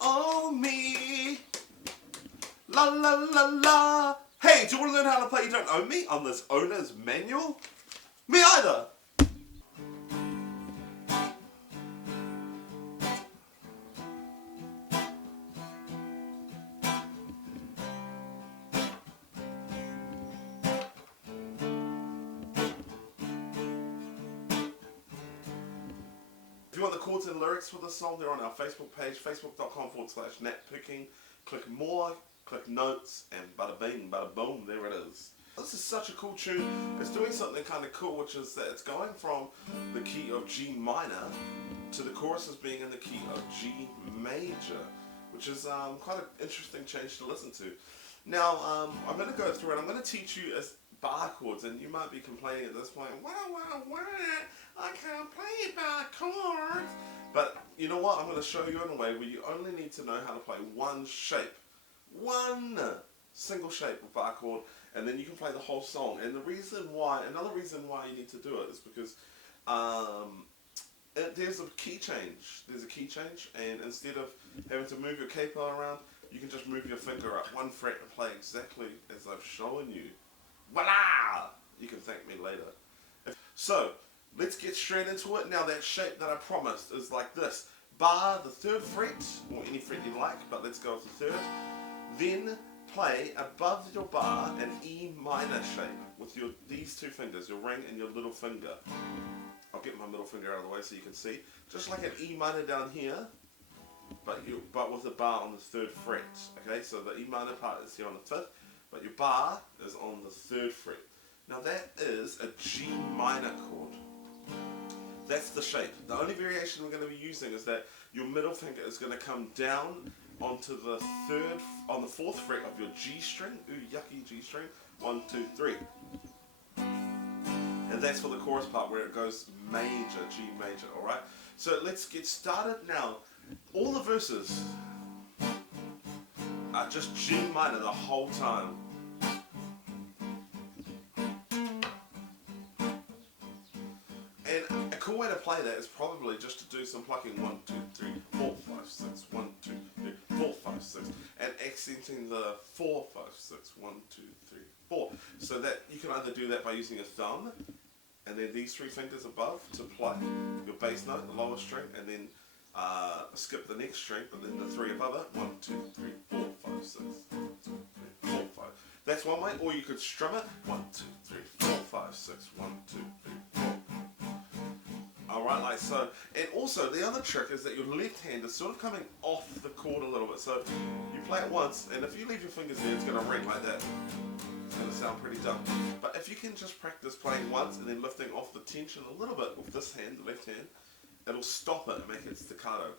on me. La la la la. Hey, do you want to learn how to play You Don't Own Me on this owner's manual? Me either. If you want the chords and lyrics for this song, they're on our Facebook page, facebook.com/NatPicking. Click more, click notes, and bada bing, bada boom, there it is. This is such a cool tune. It's doing something kind of cool, which is that it's going from the key of G minor to the choruses being in the key of G major, which is quite an interesting change to listen to. Now, I'm going to go through it. I'm going to teach you as bar chords, and you might be complaining at this point, wow, I can't play bar chords. But you know what? I'm going to show you in a way where you only need to know how to play one shape. One single shape of bar chord, and then you can play the whole song. And another reason why you need to do it is because there's a key change. There's a key change, and instead of having to move your capo around, you can just move your finger up one fret and play exactly as I've shown you. Voila! You can thank me later. So, let's get straight into it. Now, that shape that I promised is like this. Bar, the 3rd fret, or any fret you like, but let's go with the 3rd. Then play above your bar an E minor shape with these two fingers, your ring and your little finger. I'll get my middle finger out of the way so you can see. Just like an E minor down here, but with a bar on the 3rd fret. Okay, so the E minor part is here on the 5th, but your bar is on the 3rd fret. Now that is a G minor chord. That's the shape. The only variation we're going to be using is that your middle finger is going to come down onto the 4th fret of your G string. Ooh, yucky G string. 1, 2, 3. And that's for the chorus part where it goes major, G major, alright? So let's get started now. All the verses are just G minor the whole time. And a cool way to play that is probably just to do some plucking 1, 2, 3, 4, 5, 6, 1, 2, 3, 4, 5, 6, and accenting the 4, 5, 6, 1, 2, 3, 4. So that you can either do that by using a thumb, and then these 3 fingers above to pluck your bass note, the lower string, and then skip the next string, but then the 3 above it. 1, 2, 3, 4, 5, 6, 1, 2, 3, 4, 5. That's one way, or you could strum it. 1, 2, 3, 4, 5, 6, 1, 2, 3, 4. Alright, like so. And also, the other trick is that your left hand is sort of coming off the chord a little bit. So you play it once, and if you leave your fingers there, it's going to ring like that. It's going to sound pretty dumb. But if you can just practice playing once and then lifting off the tension a little bit with this hand, the left hand, it'll stop it and make it staccato.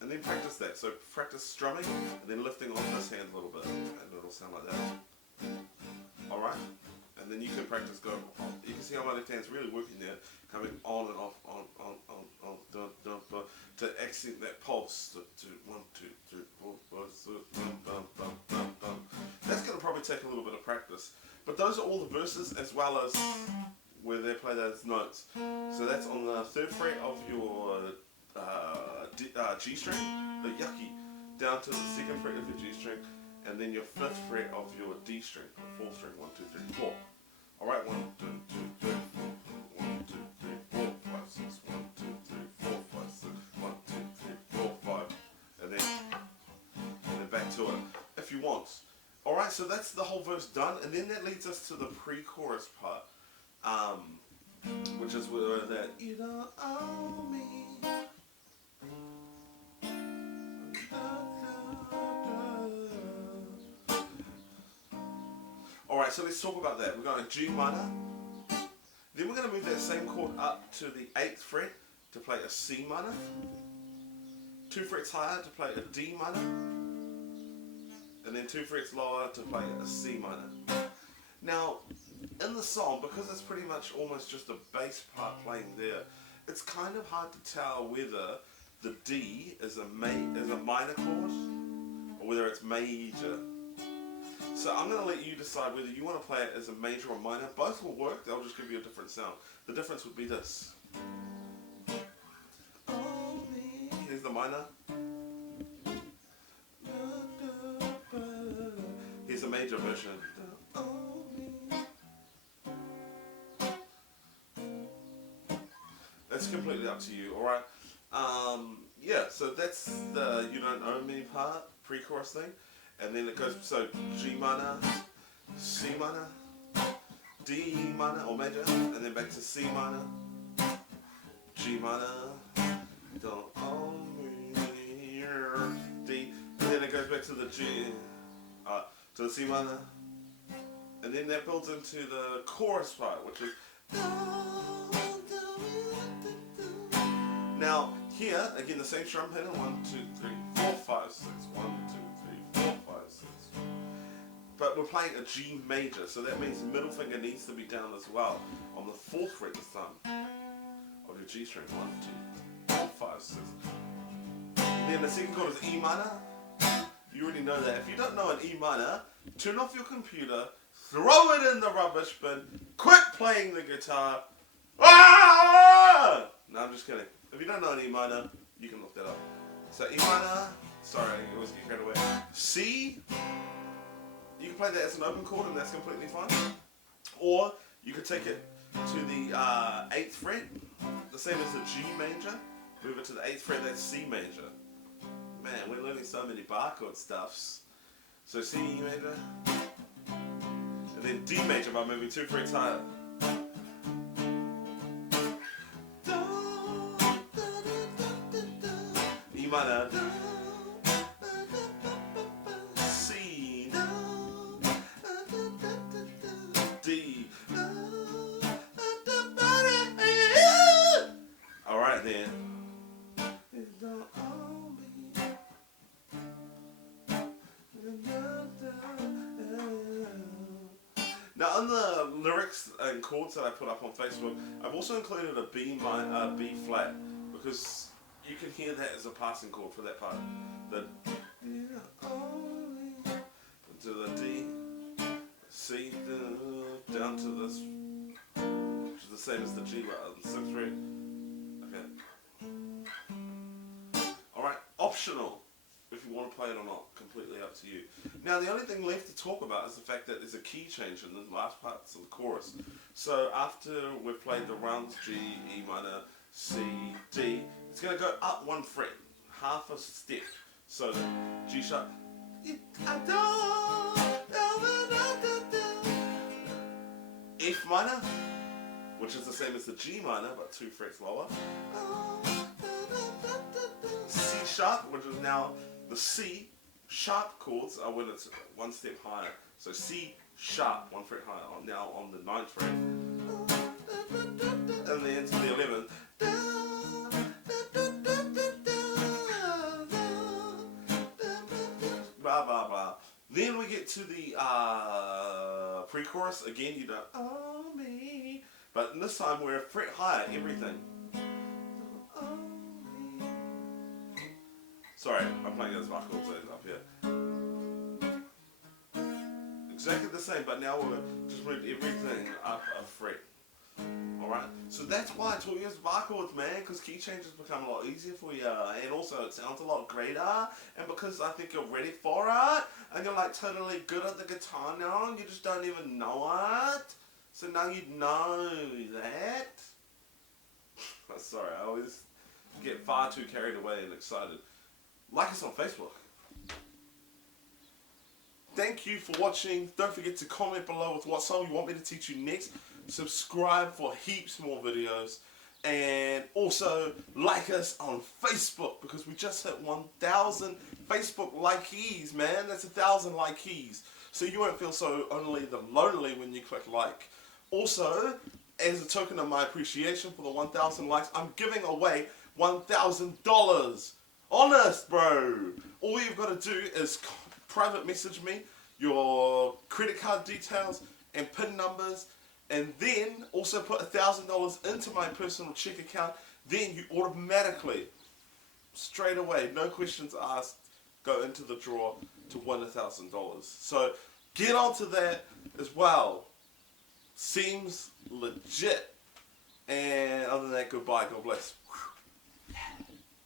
And then practice that. So practice strumming and then lifting off this hand a little bit, and it'll sound like that. Alright? And then you can practice going on. You can see how my left hand's really working there, coming on and off, on, dun, dun, dun, to accent that pulse. 1, 2, 3, 4, 5, 6, bum, bum, bum, bum, bum. That's going to probably take a little bit of practice. But those are all the verses as well as where they play those notes. So that's on the 3rd fret of your G string, the yucky, down to the 2nd fret of your G string, and then your 5th fret of your D string, or 4th string, 1, 2, 3, 4. Alright, 1, 2, 3, 4, 1, 2, 3, 4, 5, 6, 1, 2, 3, 4, 5, 6, 1, 2, 3, 4, 5, and then back to it, if you want. Alright, so that's the whole verse done, and then that leads us to the pre-chorus part, which is where that, you don't owe me. Alright, so let's talk about that. We're going to G minor. Then we're going to move that same chord up to the 8th fret to play a C minor. 2 frets higher to play a D minor. And then 2 frets lower to play a C minor. Now, in the song, because it's pretty much almost just a bass part playing there, it's kind of hard to tell whether the D is a minor chord or whether it's major. So I'm going to let you decide whether you want to play it as a major or minor. Both will work, they'll just give you a different sound. The difference would be this. Here's the minor, major version. That's completely up to you, alright? Yeah, so that's the You Don't Own Me part, pre-chorus thing. And then it goes, so G minor, C minor, D minor, or major, and then back to C minor, G minor, don't own me, D, and then it goes back to the G, to the C minor, and then that builds into the chorus part, which is now here again the same strum pattern, 1, 2, 3, 4, 5, 6, 1, 2, 3, 4, 5, 6. But we're playing a G major, so that means the middle finger needs to be down as well on the 4th fret this time of your G string. 1, 2, 4, 5, 6. And then the second chord is E minor. You already know that. If you don't know an E minor, turn off your computer, throw it in the rubbish bin, quit playing the guitar. Ah! No, I'm just kidding. If you don't know an E minor, you can look that up. So E minor, sorry, I always get carried away. C, you can play that as an open chord and that's completely fine. Or you could take it to the 8th fret, the same as the G major. Move it to the 8th fret, that's C major. Man, we're learning so many bar chord stuffs. So C major, and then D major by moving 2 frets higher. E minor, C, D. Alright then. Now on the lyrics and chords that I put up on Facebook, I've also included a B flat because you can hear that as a passing chord for that part. The to the D, C, down to this, which is the same as the G right on the 6th fret. Okay. Alright, optional. If you want to play it or not, completely up to you. Now the only thing left to talk about is the fact that there's a key change in the last parts of the chorus. So after we've played the rounds G, E minor, C, D, it's going to go up 1 fret, half a step. So G sharp, F minor, which is the same as the G minor but 2 frets lower. C sharp, which is now the C sharp chords are when it's 1 step higher. So C sharp, 1 fret higher, now on the 9th fret. And then to the 11th. Blah blah blah. Then we get to the pre-chorus. Again, you don't own me. But this time we're a fret higher, everything. Sorry, I'm playing those bar chords up here. Exactly the same, but now we've just moved everything up a fret. Alright, so that's why I taught you as bar chords, man, because key changes become a lot easier for you, and also it sounds a lot greater, and because I think you're ready for it, and you're like totally good at the guitar now, and you just don't even know it. So now you know that. Sorry, I always get far too carried away and excited. Like us on Facebook. Thank you for watching. Don't forget to comment below with what song you want me to teach you next. Subscribe for heaps more videos. And also like us on Facebook because we just hit 1,000 Facebook likees, man. That's 1,000 likees. So you won't feel so lonely when you click like. Also, as a token of my appreciation for the 1,000 likes, I'm giving away $1,000. Honest, bro. All you've got to do is private message me your credit card details and PIN numbers, and then also put $1,000 into my personal check account. Then you automatically, straight away, no questions asked, go into the draw to win $1,000. So get onto that as well. Seems legit. And other than that, goodbye. God bless.